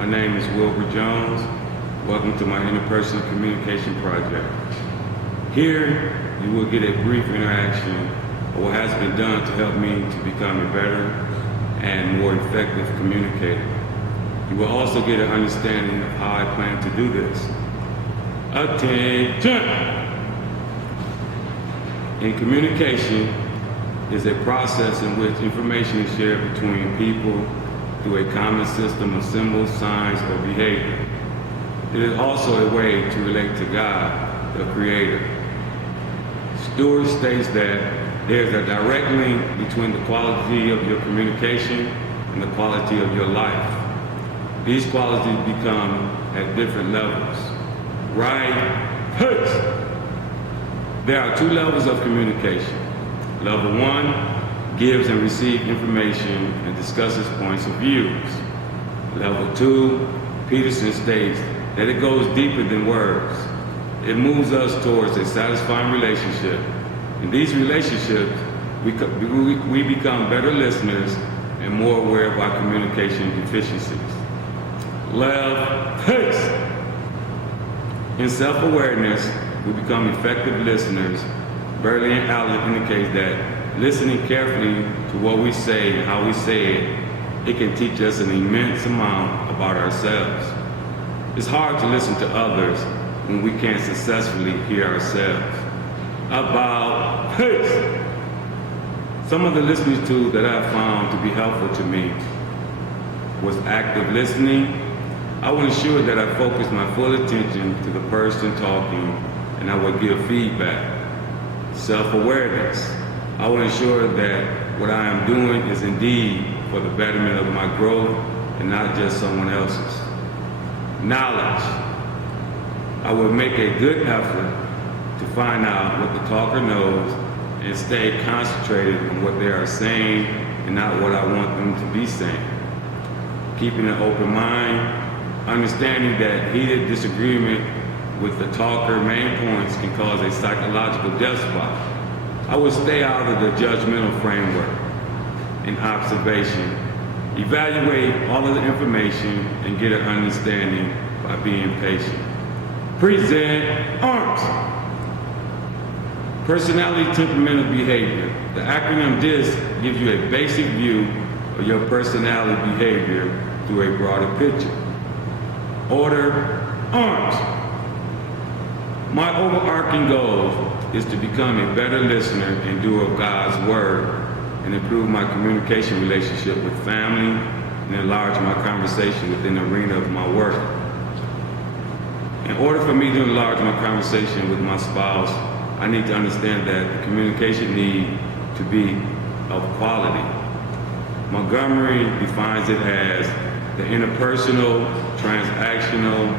My name is Wilbur Jones. Welcome to my Interpersonal Communication Project. Here, you will get a brief interaction of what has been done to help me to become a better and more effective communicator. You will also get an understanding of how I plan to do this. Attention! In communication is a process in which information is shared between people through a common system of symbols, signs, or behavior. It is also a way to relate to God, the Creator. Stewart states that there is a direct link between the quality of your communication and the quality of your life. These qualities become at different levels. Right? There are two levels of communication. Level 1 gives and receives information and discusses points of views. Level 2, Peterson states that it goes deeper than words. It moves us towards a satisfying relationship. In these relationships, we become better listeners and more aware of our communication deficiencies. Level 6. In self-awareness, we become effective listeners. Burley and Allen indicates that listening carefully to what we say and how we say it can teach us an immense amount about ourselves. It's hard to listen to others when we can't successfully hear ourselves. About face. Some of the listening tools that I've found to be helpful to me was active listening. I will ensure that I focus my full attention to the person talking and I will give feedback. Self-awareness. I will ensure that what I am doing is indeed for the betterment of my growth and not just someone else's. Knowledge. I will make a good effort to find out what the talker knows and stay concentrated on what they are saying and not what I want them to be saying. Keeping an open mind, understanding that heated disagreement with the talker main points can cause a psychological death spot. I will stay out of the judgmental framework and observation. Evaluate all of the information and get an understanding by being patient. Present arms. Personality, temperamental behavior. The acronym DISC gives you a basic view of your personality behavior through a broader picture. Order arms. My overarching goal is to become a better listener and doer of God's word and improve my communication relationship with family and enlarge my conversation within the arena of my work. In order for me to enlarge my conversation with my spouse, I need to understand that the communication need to be of quality. Montgomery defines it as the interpersonal, transactional,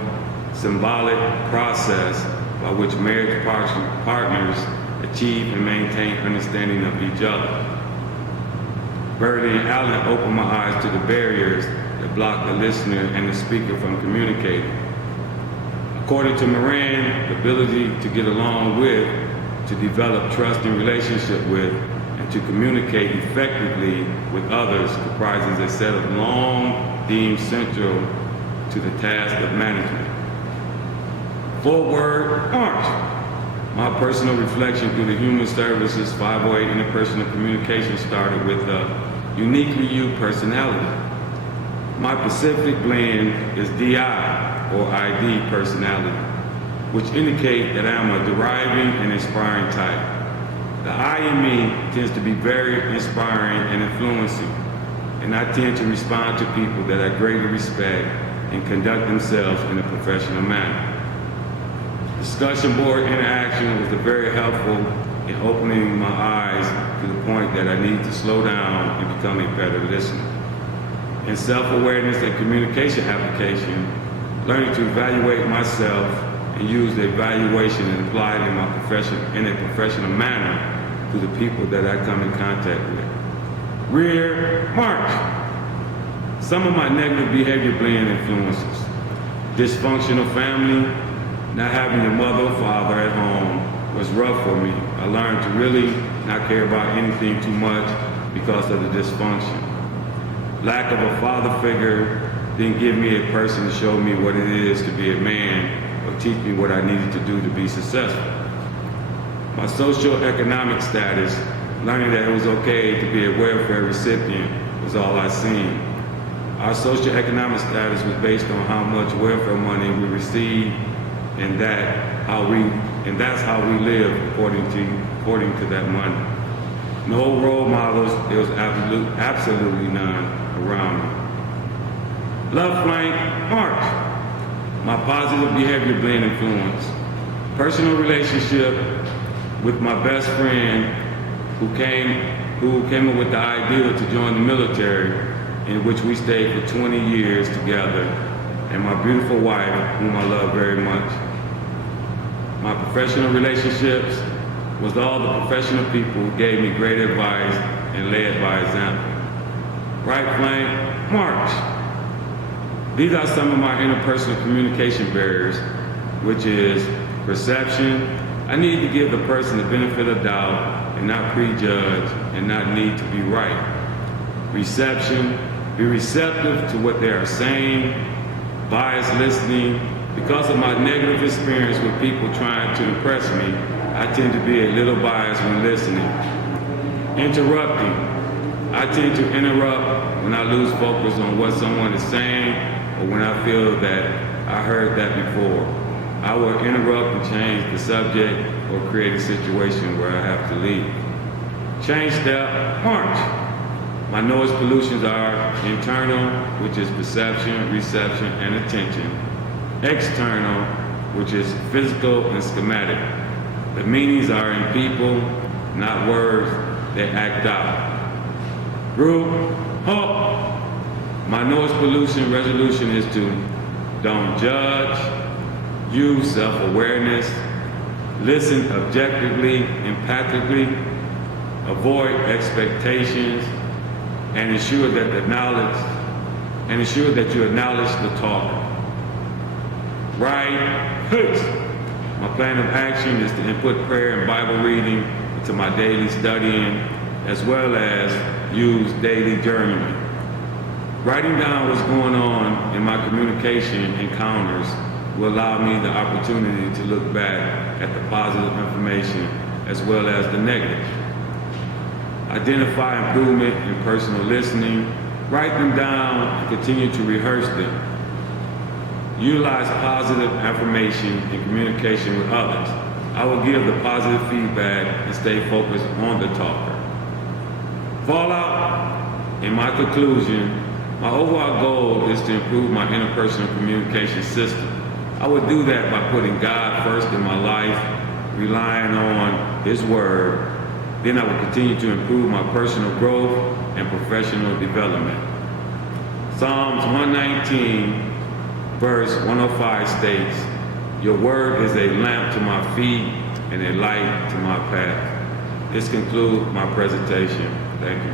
symbolic process by which marriage partners achieve and maintain understanding of each other. Burley and Allen opened my eyes to the barriers that block the listener and the speaker from communicating. According to Moran, the ability to get along with, to develop trust and relationship with, and to communicate effectively with others comprises a set of long deemed central to the task of management. Forward march. My personal reflection through the Human Services 508 Interpersonal Communication started with a uniquely you personality. My Pacific blend is DI, or ID personality, which indicate that I am a deriving and inspiring type. The I in me tends to be very inspiring and influencing, and I tend to respond to people that I greatly respect and conduct themselves in a professional manner. Discussion board interaction was very helpful in opening my eyes to the point that I need to slow down and become a better listener. In self-awareness and communication application, learning to evaluate myself and use the evaluation and apply it in my profession in a professional manner to the people that I come in contact with. Rear march. Some of my negative behavior blend influences. Dysfunctional family. Not having a mother or father at home was rough for me. I learned to really not care about anything too much because of the dysfunction. Lack of a father figure didn't give me a person to show me what it is to be a man or teach me what I needed to do to be successful. My socioeconomic status, learning that it was okay to be a welfare recipient, was all I seen. Our socioeconomic status was based on how much welfare money we received, and that's how we live according to that money. No role models, there was absolutely none around me. Love flank, March. My positive behavior blend influence. Personal relationship with my best friend who came up with the idea to join the military, in which we stayed for 20 years together, and my beautiful wife, whom I love very much. My professional relationships was all the professional people who gave me great advice and led by example. Right flank, March. These are some of my interpersonal communication barriers, which is perception. I need to give the person the benefit of doubt and not prejudge and not need to be right. Reception, be receptive to what they are saying. Biased listening. Because of my negative experience with people trying to impress me, I tend to be a little biased when listening. Interrupting. I tend to interrupt when I lose focus on what someone is saying or when I feel that I heard that before. I will interrupt and change the subject or create a situation where I have to leave. Change step, March. My noise pollutions are internal, which is perception, reception, and attention. External, which is physical and schematic. The meanings are in people, not words that act out. Group, hope. My noise pollution resolution is to don't judge, use self-awareness, listen objectively, empathically, avoid expectations, and ensure that you acknowledge the talker. Right, hooks. My plan of action is to input prayer and Bible reading into my daily studying, as well as use daily journaling. Writing down what's going on in my communication encounters will allow me the opportunity to look back at the positive information as well as the negative. Identify improvement in personal listening. Write them down and continue to rehearse them. Utilize positive affirmation in communication with others. I will give the positive feedback and stay focused on the talker. Fallout. In my conclusion, my overall goal is to improve my interpersonal communication system. I would do that by putting God first in my life, relying on His Word. Then I will continue to improve my personal growth and professional development. Psalms 119, verse 105 states, "Your word is a lamp to my feet and a light to my path." This concludes my presentation. Thank you.